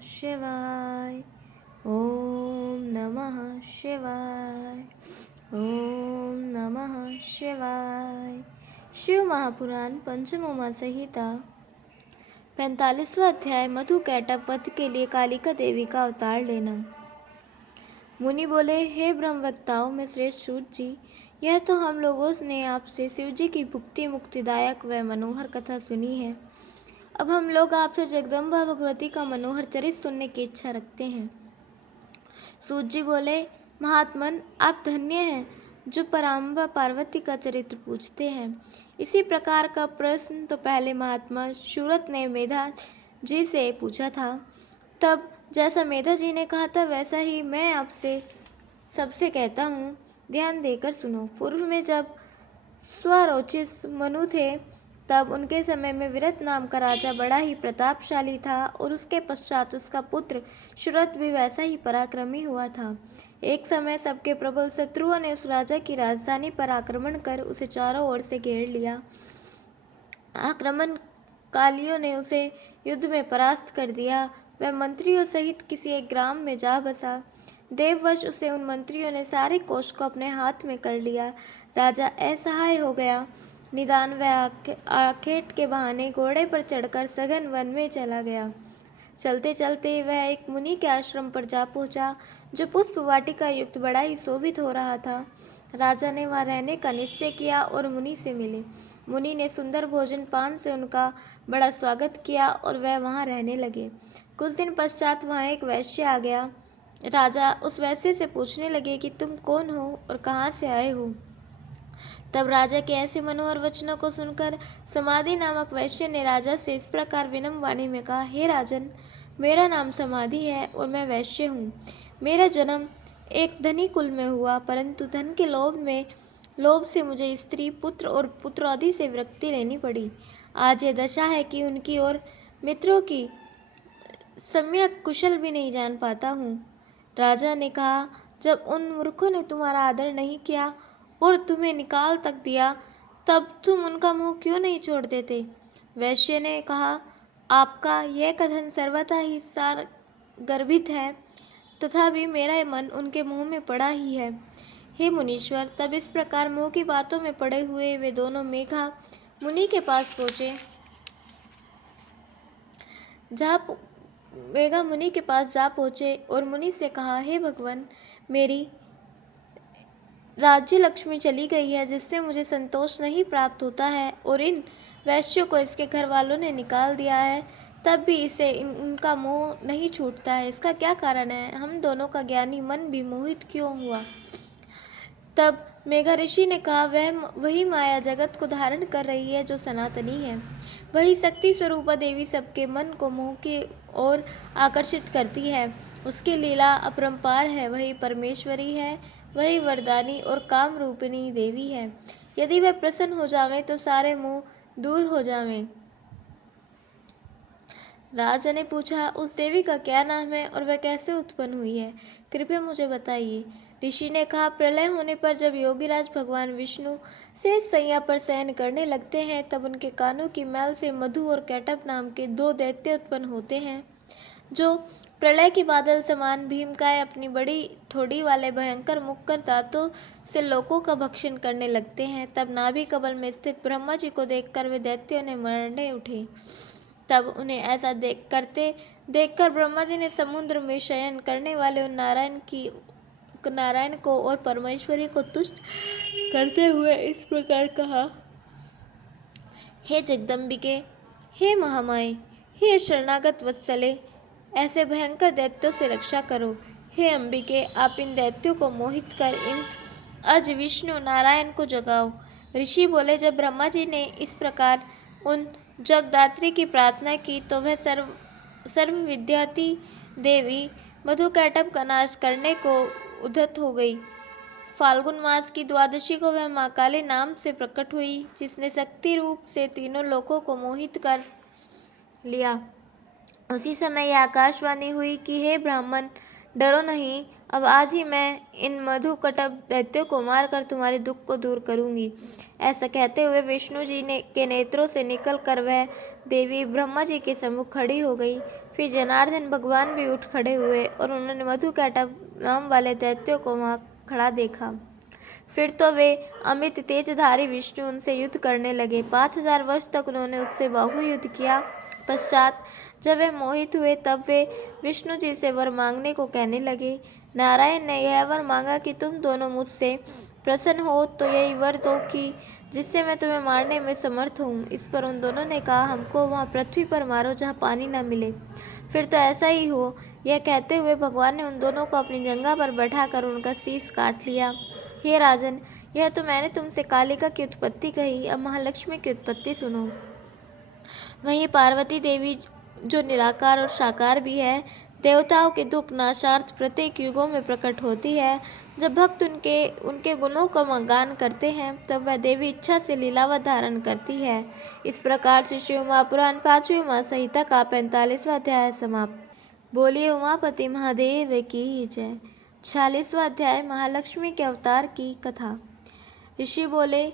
शिवाय। ओम नमः शिवाय। ओम नमः शिवाय। शिव महापुराण पंचम उमा संहिता 45वां अध्याय। मधु कैटभ वध के लिए कालिका देवी का अवतार लेना। मुनि बोले, हे ब्रह्मवक्ताओं में श्रेष्ठ सूत जी, यह तो हम लोगों ने आपसे शिव जी की भुक्ति मुक्तिदायक व मनोहर कथा सुनी है। अब हम लोग आपसे जगदम्बा भगवती का मनोहर चरित सुनने की इच्छा रखते हैं। सूत जी बोले, महात्मन, आप धन्य हैं जो पराम्बा पार्वती का चरित्र पूछते हैं। इसी प्रकार का प्रश्न तो पहले महात्मा शूरत ने मेधा जी से पूछा था। तब जैसा मेधा जी ने कहा था वैसा ही मैं आपसे सबसे कहता हूँ, ध्यान देकर सुनो। पूर्व में जब स्वरोचिष मनु थे, तब उनके समय में विरत नाम का राजा बड़ा ही प्रतापशाली था और उसके पश्चात उसका पुत्र शूरत भी वैसा ही पराक्रमी हुआ था। एक समय सबके प्रबल शत्रुओं ने उस राजा की राजधानी पर आक्रमण कर उसे चारों ओर से घेर लिया। आक्रमणकारियों ने उसे युद्ध में परास्त कर दिया। वह मंत्रियों सहित किसी एक ग्राम में जा बसा। देववश उसे उन मंत्रियों ने सारे कोष को अपने हाथ में कर लिया। राजा असहाय हो गया। निदान वह आखेट के बहाने घोड़े पर चढ़कर सघन वन में चला गया। चलते चलते वह एक मुनि के आश्रम पर जा पहुंचा, जो पुष्प वाटिका युक्त बड़ा ही शोभित हो रहा था। राजा ने वहां रहने का निश्चय किया और मुनि से मिले। मुनि ने सुंदर भोजन पान से उनका बड़ा स्वागत किया और वह वहां रहने लगे। कुछ दिन पश्चात वहां एक वैश्य आ गया। राजा उस वैश्य से पूछने लगे कि तुम कौन हो और कहाँ से आए हो। तब राजा के ऐसे मनोहर वचनों को सुनकर समाधि नामक वैश्य ने राजा से इस प्रकार विनम्र वाणी में कहा, हे राजन, मेरा नाम समाधि है और मैं वैश्य हूँ। मेरा जन्म एक धनी कुल में हुआ, परंतु धन के लोभ से मुझे स्त्री, पुत्र और पुत्रौधी से विरक्ति लेनी पड़ी। आज ये दशा है कि उनकी और मित्रों की सम्यक कुशल भी नहीं जान पाता हूँ। राजा ने कहा, जब उन मूर्खों ने तुम्हारा आदर नहीं किया और तुम्हें निकाल तक दिया, तब तुम उनका मुंह क्यों नहीं छोड़ देते। वैश्य ने कहा, आपका यह कथन सर्वथा ही सार गर्भित है, तथापि मेरा मन उनके मुंह में पड़ा ही है। हे मुनीश्वर, तब इस प्रकार मुंह की बातों में पड़े हुए वे दोनों मेघा मुनि के पास पहुँचे। मेघा मुनि के पास जा पहुँचे और मुनि से कहा, हे भगवान, मेरी राज्य लक्ष्मी चली गई है, जिससे मुझे संतोष नहीं प्राप्त होता है, और इन वैश्यों को इसके घर वालों ने निकाल दिया है, तब भी इसे उनका मोह नहीं छूटता है। इसका क्या कारण है? हम दोनों का ज्ञानी मन भी मोहित क्यों हुआ? तब मेघा ऋषि ने कहा, वही माया जगत को धारण कर रही है जो सनातनी है। वही शक्ति स्वरूपा देवी सबके मन को मोह की ओर आकर्षित करती है। उसकी लीला अपरंपार है। वही परमेश्वरी है, वही वरदानी और काम रूपिणी देवी है। यदि वह प्रसन्न हो जावे तो सारे मोह दूर हो जावे। राजा ने पूछा, उस देवी का क्या नाम है और वह कैसे उत्पन्न हुई है? कृपया मुझे बताइए। ऋषि ने कहा, प्रलय होने पर जब योगीराज भगवान विष्णु शेष सैया पर शयन करने लगते हैं, तब उनके कानों की मैल से मधु और कैटभ नाम के दो दैत्य उत्पन्न होते हैं, जो प्रलय के बादल समान भीमकाय अपनी बड़ी ठोड़ी वाले भयंकर मुख कर दांतों से लोगों का भक्षण करने लगते हैं। तब नाभि कमल में स्थित ब्रह्मा जी को देखकर वे दैत्यों ने मरने उठे। तब उन्हें ऐसा देखकर ब्रह्मा जी ने समुद्र में शयन करने वाले उन नारायण को और परमेश्वरी को तुष्ट करते हुए इस प्रकार कहा, हे जगदम्बिके, हे महामाये, हे शरणागत वत्सले, ऐसे भयंकर दैत्यों से रक्षा करो। हे अंबिके, आप इन दैत्यों को मोहित कर इन अज विष्णु नारायण को जगाओ। ऋषि बोले, जब ब्रह्मा जी ने इस प्रकार उन जगदात्री की प्रार्थना की तो वह सर्व विद्याती देवी मधु कैटभ का नाश करने को उद्यत हो गई। फाल्गुन मास की द्वादशी को वह माँ काली नाम से प्रकट हुई, जिसने शक्ति रूप से तीनों लोकों को मोहित कर लिया। उसी समय यह आकाशवाणी हुई कि हे ब्राह्मण, डरो नहीं, अब आज ही मैं इन मधुकटभ दैत्यों को मारकर तुम्हारे दुख को दूर करूंगी। ऐसा कहते हुए विष्णु जी ने के नेत्रों से निकलकर वह देवी ब्रह्मा जी के सम्मुख खड़ी हो गई। फिर जनार्दन भगवान भी उठ खड़े हुए और उन्होंने मधुकटभ नाम वाले दैत्यों को वहां खड़ा देखा। फिर तो वे अमित तेजधारी विष्णु उनसे युद्ध करने लगे। 5000 वर्ष तक उन्होंने उससे बहुयुद्ध किया। पश्चात जब वे मोहित हुए तब वे विष्णु जी से वर मांगने को कहने लगे। नारायण ने यह वर मांगा कि तुम दोनों मुझसे प्रसन्न हो तो यही वर दो कि जिससे मैं तुम्हें मारने में समर्थ हूँ। इस पर उन दोनों ने कहा, हमको वहाँ पृथ्वी पर मारो जहाँ पानी न मिले। फिर तो ऐसा ही हो। यह कहते हुए भगवान ने उन दोनों को अपनी जंघा पर बैठाकर उनका शीश काट लिया। हे राजन, यह तो मैंने तुमसे कालिका की उत्पत्ति कही, अब महालक्ष्मी की उत्पत्ति सुनो। वहीं पार्वती देवी जो निराकार और साकार भी है, देवताओं के दुख नाशार्थ प्रत्येक युगों में प्रकट होती है। जब भक्त उनके गुणों का गान करते हैं तब वह देवी इच्छा से लीलावत धारण करती है। इस प्रकार से शिव महापुराण 5वीं महासंहिता का 45वां अध्याय समाप्त। बोलिए उमापति महादेव की जय। 46वां अध्याय महालक्ष्मी के अवतार की कथा। ऋषि बोले,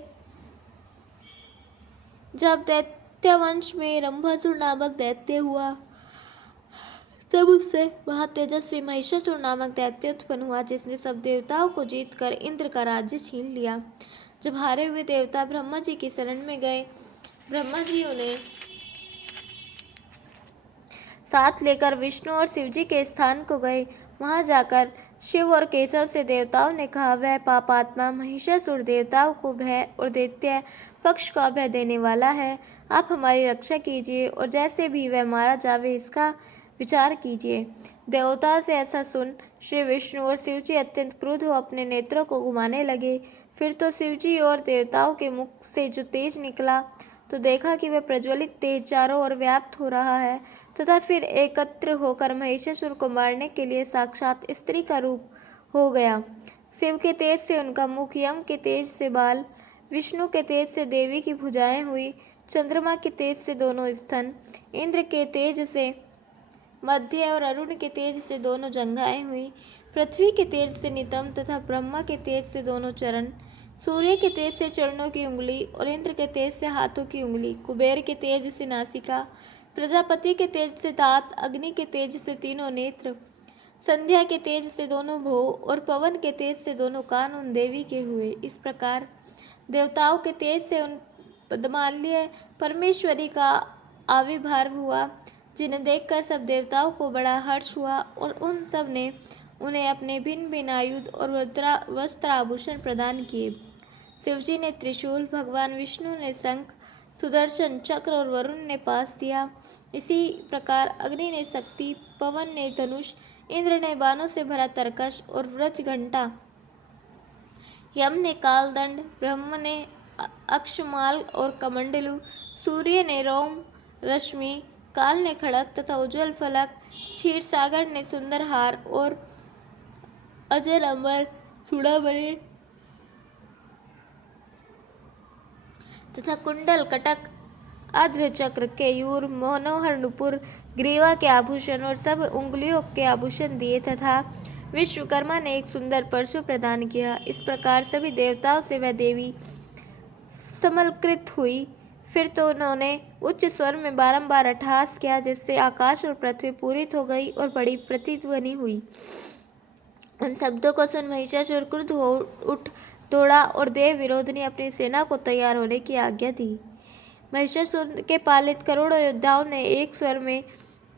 जब दैत्यवंश में रंभासुर नामक दैत्य हुआ तब उससे महातेजस्वी महिषासुर नामक दैत्य उत्पन्न हुआ, जिसने सब देवताओं को जीतकर इंद्र का राज्य छीन लिया। जब हारे हुए देवता ब्रह्मा जी की शरण में गए, ब्रह्मा जी उन्हें साथ लेकर विष्णु और शिव जी के स्थान को गए। वहां जाकर शिव और केशव से देवताओं ने कहा, वह पापात्मा महिषासुर देवताओं को भय और दैत्य पक्ष को अभय देने वाला है। आप हमारी रक्षा कीजिए और जैसे भी वह मारा जावे इसका विचार कीजिए। देवता से ऐसा सुन श्री विष्णु और शिव जी अत्यंत क्रुद्ध हो अपने नेत्रों को घुमाने लगे। फिर तो शिव जी और देवताओं के मुख से जो तेज निकला तो देखा कि वह प्रज्वलित तेज चारों ओर व्याप्त हो रहा है तथा फिर एकत्र होकर महिषासुर को मारने के लिए साक्षात स्त्री का रूप हो गया। शिव के तेज से उनका मुख, यम के तेज से बाल, विष्णु के तेज से देवी की भुजाएं हुई, चंद्रमा के तेज से दोनों स्तन, इंद्र के तेज से मध्य और अरुण के तेज से दोनों जंघाएं हुई, पृथ्वी के तेज से नितंब तथा ब्रह्मा के तेज से दोनों चरण, सूर्य के तेज से चरणों की उंगली और इंद्र के तेज से हाथों की उंगली, कुबेर के तेज से नासिका, प्रजापति के तेज से दांत, अग्नि के तेज से तीनों नेत्र, संध्या के तेज से दोनों भौं और पवन के तेज से दोनों कान उन देवी के हुए। इस प्रकार देवताओं के तेज से उन पद्माल्य परमेश्वरी का आविर्भाव हुआ, जिन्हें देखकर सब देवताओं को बड़ा हर्ष हुआ और उन सब ने उन्हें अपने भिन्न भिन्न आयुध और वस्त्र आभूषण प्रदान किए। शिवजी ने त्रिशूल, भगवान विष्णु ने शंख, सुदर्शन चक्र और वरुण ने पास दिया। इसी प्रकार अग्नि ने शक्ति, पवन ने धनुष, इंद्र ने बाणों से भरा तरकश और व्रज घंटा, यम ने कालदंड, ब्रह्म ने अक्षमाल और कमंडलू, सूर्य ने रोम रश्मि, काल ने खड़क तथा उज्ज्वल फलक, क्षीर सागर ने सुंदर हार और अजर अमर चूड़ामणि तथा कुंडल, कटक, आद्र चक्र, केयूर, मनोहर नुपुर, ग्रीवा के आभूषण और सब उंगलियों के आभूषण दिए तथा विश्वकर्मा ने एक सुंदर परशु प्रदान किया। इस प्रकार सभी देवताओं से वह देवी समलकृत हुई। फिर तो उन्होंने उच्च स्वर में बारंबार अट्टहास किया, जिससे आकाश और पृथ्वी पूरित हो गई और बड़ी प्रतिध्वनि हुई। उन शब्दों को सुन महिषासुर क्रुद्ध हो उठ दौड़ा और देव विरोधी अपनी सेना को तैयार होने की आज्ञा दी। महिषासुर के पालित करोड़ों योद्धाओं ने एक स्वर में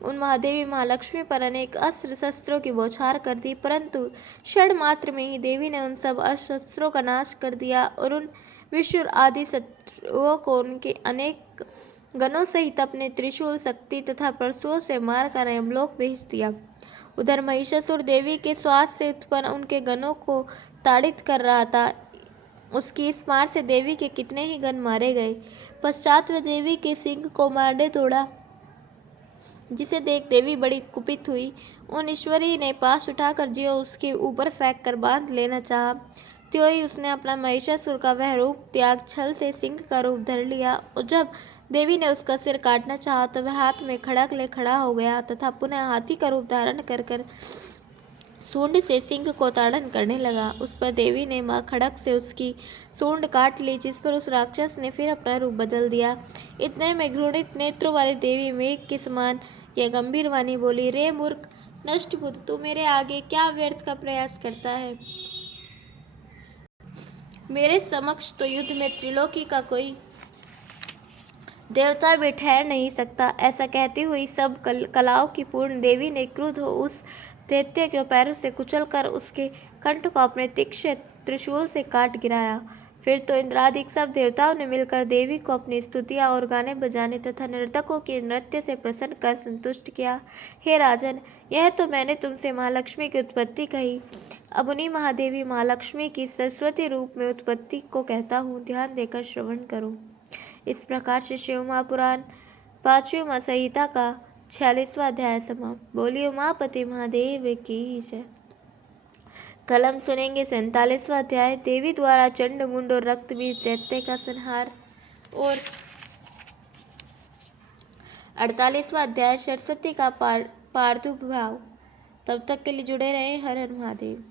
उन महादेवी महालक्ष्मी पर अनेक अस्त्र शस्त्रों की बौछार कर दी, परंतु क्षण मात्र में ही देवी ने उन सब अस्त्र शस्त्रों का नाश कर दिया और उन विशुर आदि शत्रुओं को उनके अनेक गणों सहित अपने त्रिशूल, शक्ति तथा परशुओं से मारकर यमलोक भेज दिया। उधर महिषासुर देवी के श्वास से उत्पन्न उनके गणों को ताड़ित कर रहा था। उसकी इस मार से देवी के कितने ही गण मारे गए। पश्चात वह देवी के सिंह को मारने दौड़ा, जिसे देख देवी बड़ी कुपित हुई। उन ईश्वरी ने पास उठाकर जो उसके ऊपर फेंक कर बांध लेना चाहा, त्यों ही उसने अपना महिषासुर का वह रूप त्याग छल से सिंह का रूप धर लिया और जब देवी ने उसका सिर काटना चाहा तो वह हाथ में खड़क ले खड़ा हो गया तथा पुनः हाथी का रूप धारण कर सूंड से सिंह को ताड़न करने लगा। उस पर देवी ने माँ खड़क से उसकी सूंड काट ली, जिस पर उस राक्षस ने फिर अपना रूप बदल दिया। इतने में घृणित नेत्रों वाली देवी मेघ के समान यह गंभीर वाणी बोली, रे मूर्ख नष्टबुद्ध, तू मेरे आगे क्या व्यर्थ का प्रयास करता है? मेरे समक्ष तो युद्ध में त्रिलोकी का कोई देवता भी ठहर नहीं सकता। ऐसा कहती हुई सब कलाओं की पूर्ण देवी ने क्रुद्ध हो उस दैत्य के पैरों से कुचलकर उसके कंठ को अपने तीक्ष्ण त्रिशूल से काट गिराया। फिर तो इंद्रादिक सब देवताओं ने मिलकर देवी को अपनी स्तुतियाँ और गाने बजाने तथा नर्तकों के नृत्य से प्रसन्न कर संतुष्ट किया। हे राजन, यह तो मैंने तुमसे महालक्ष्मी की उत्पत्ति कही। अब उन्हीं महादेवी महालक्ष्मी की सरस्वती रूप में उत्पत्ति को कहता हूँ, ध्यान देकर श्रवण करो। इस प्रकार से शिव महापुराण 5वीं उमा संहिता का 46वां अध्याय समाप्त। बोलिए उमापति महादेव की जय। कल हम सुनेंगे 47वां अध्याय, देवी द्वारा चंड मुंड और रक्त बीज दैत्य का संहार, और 48वां अध्याय सरस्वती का प्रादुर्भाव। तब तक के लिए जुड़े रहें। हर हर महादेव।